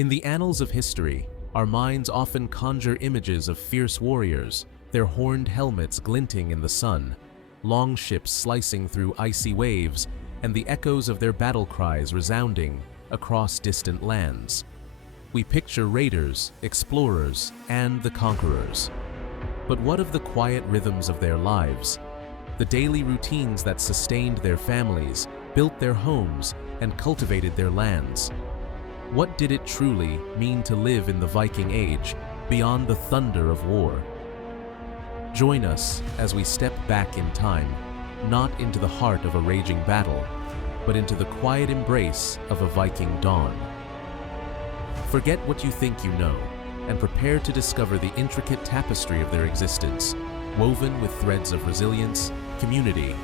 In the annals of history, our minds often conjure images of fierce warriors, their horned helmets glinting in the sun, long ships slicing through icy waves, and the echoes of their battle cries resounding across distant lands. We picture raiders, explorers, and the conquerors. But what of the quiet rhythms of their lives? The daily routines that sustained their families, built their homes, and cultivated their lands? What did it truly mean to live in the Viking Age, beyond the thunder of war? Join us as we step back in time, not into the heart of a raging battle, but into the quiet embrace of a Viking dawn. Forget what you think you know, and prepare to discover the intricate tapestry of their existence, woven with threads of resilience, community,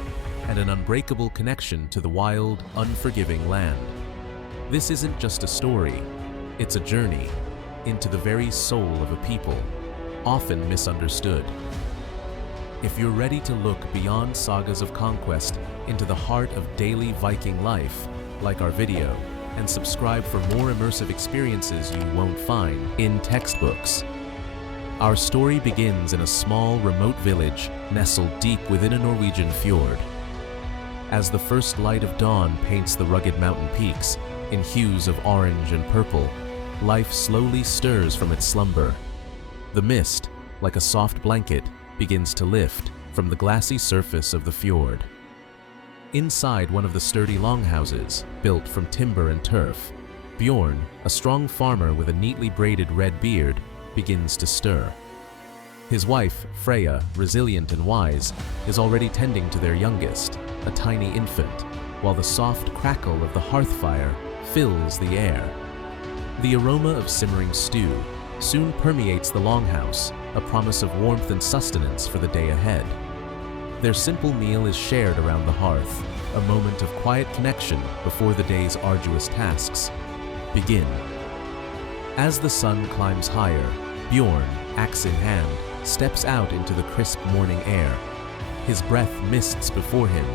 and an unbreakable connection to the wild, unforgiving land. This isn't just a story, it's a journey into the very soul of a people, often misunderstood. If you're ready to look beyond sagas of conquest into the heart of daily Viking life, like our video, and subscribe for more immersive experiences you won't find in textbooks. Our story begins in a small, remote village nestled deep within a Norwegian fjord. As the first light of dawn paints the rugged mountain peaks in hues of orange and purple, life slowly stirs from its slumber. The mist, like a soft blanket, begins to lift from the glassy surface of the fjord. Inside one of the sturdy longhouses, built from timber and turf, Bjorn, a strong farmer with a neatly braided red beard, begins to stir. His wife, Freya, resilient and wise, is already tending to their youngest, a tiny infant, while the soft crackle of the hearth fire fills the air. The aroma of simmering stew soon permeates the longhouse, a promise of warmth and sustenance for the day ahead. Their simple meal is shared around the hearth, a moment of quiet connection before the day's arduous tasks begin. As the sun climbs higher, Bjorn, axe in hand, steps out into the crisp morning air. His breath mists before him,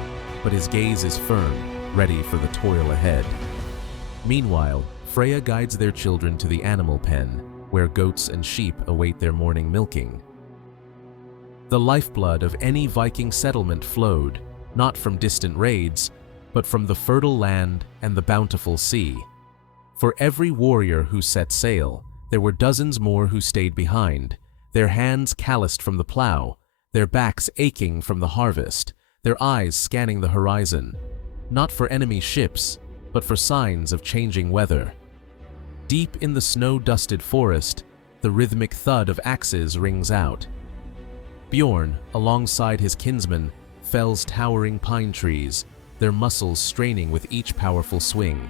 but his gaze is firm, ready for the toil ahead. Meanwhile, Freya guides their children to the animal pen, where goats and sheep await their morning milking. The lifeblood of any Viking settlement flowed, not from distant raids, but from the fertile land and the bountiful sea. For every warrior who set sail, there were dozens more who stayed behind, their hands calloused from the plow, their backs aching from the harvest, their eyes scanning the horizon, not for enemy ships, but for signs of changing weather. Deep in the snow-dusted forest, the rhythmic thud of axes rings out. Bjorn, alongside his kinsmen, fells towering pine trees, their muscles straining with each powerful swing.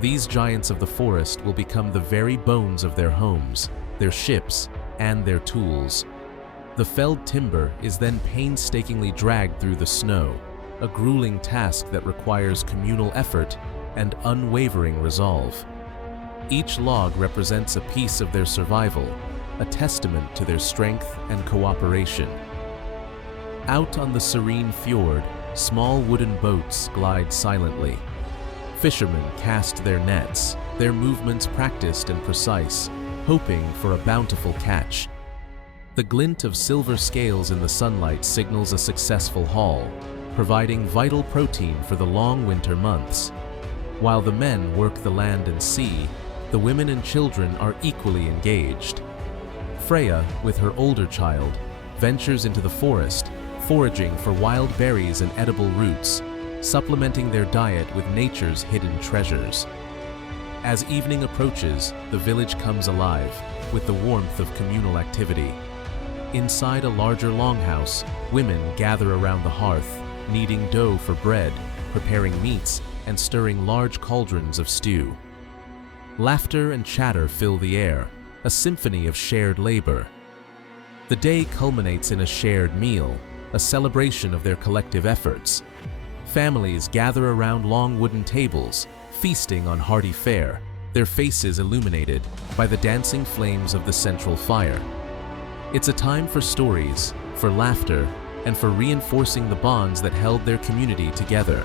These giants of the forest will become the very bones of their homes, their ships, and their tools. The felled timber is then painstakingly dragged through the snow, a grueling task that requires communal effort and unwavering resolve. Each log represents a piece of their survival, a testament to their strength and cooperation. Out on the serene fjord, small wooden boats glide silently. Fishermen cast their nets, their movements practiced and precise, hoping for a bountiful catch. The glint of silver scales in the sunlight signals a successful haul, providing vital protein for the long winter months. While the men work the land and sea, the women and children are equally engaged. Freya, with her older child, ventures into the forest, foraging for wild berries and edible roots, supplementing their diet with nature's hidden treasures. As evening approaches, the village comes alive with the warmth of communal activity. Inside a larger longhouse, women gather around the hearth, kneading dough for bread, preparing meats, and stirring large cauldrons of stew. Laughter and chatter fill the air, a symphony of shared labor. The day culminates in a shared meal, a celebration of their collective efforts. Families gather around long wooden tables, feasting on hearty fare, their faces illuminated by the dancing flames of the central fire. It's a time for stories, for laughter, and for reinforcing the bonds that held their community together.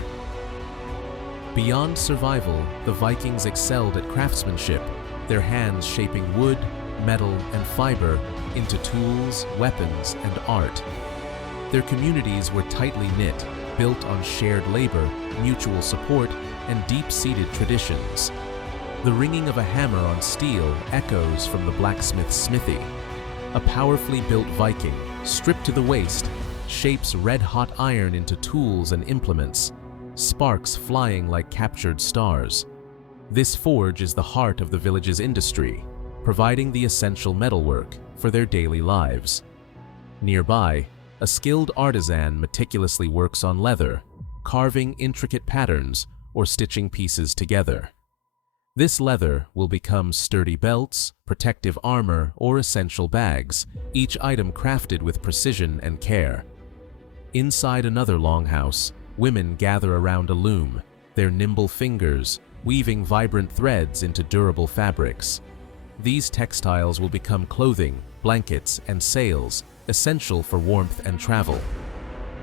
Beyond survival, the Vikings excelled at craftsmanship, their hands shaping wood, metal, and fiber into tools, weapons, and art. Their communities were tightly knit, built on shared labor, mutual support, and deep-seated traditions. The ringing of a hammer on steel echoes from the blacksmith's smithy. A powerfully built Viking, stripped to the waist, shapes red-hot iron into tools and implements, sparks flying like captured stars. This forge is the heart of the village's industry, providing the essential metalwork for their daily lives. Nearby, a skilled artisan meticulously works on leather, carving intricate patterns or stitching pieces together. This leather will become sturdy belts, protective armor, or essential bags, each item crafted with precision and care. Inside another longhouse, women gather around a loom, their nimble fingers weaving vibrant threads into durable fabrics. These textiles will become clothing, blankets, and sails, essential for warmth and travel.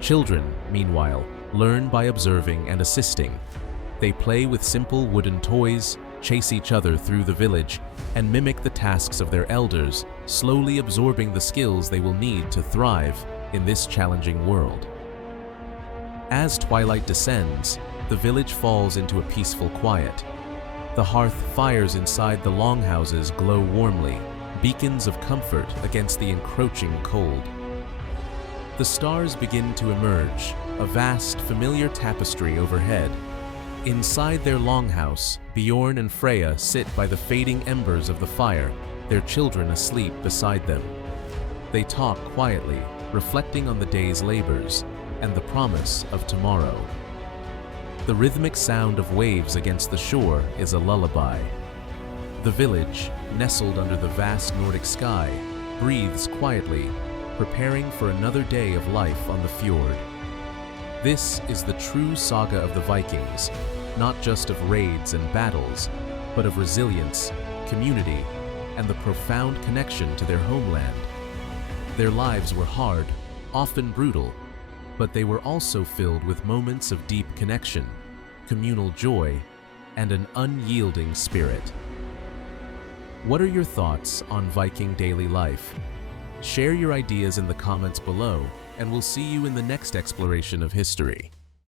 Children, meanwhile, learn by observing and assisting. They play with simple wooden toys, chase each other through the village, and mimic the tasks of their elders, slowly absorbing the skills they will need to thrive in this challenging world. As twilight descends, the village falls into a peaceful quiet. The hearth fires inside the longhouses glow warmly, beacons of comfort against the encroaching cold. The stars begin to emerge, a vast, familiar tapestry overhead. Inside their longhouse, Bjorn and Freya sit by the fading embers of the fire, their children asleep beside them. They talk quietly, reflecting on the day's labors and the promise of tomorrow. The rhythmic sound of waves against the shore is a lullaby. The village, nestled under the vast Nordic sky, breathes quietly, preparing for another day of life on the fjord. This is the true saga of the Vikings, not just of raids and battles, but of resilience, community, and the profound connection to their homeland. Their lives were hard, often brutal, but they were also filled with moments of deep connection, communal joy, and an unyielding spirit. What are your thoughts on Viking daily life? Share your ideas in the comments below, and we'll see you in the next exploration of history.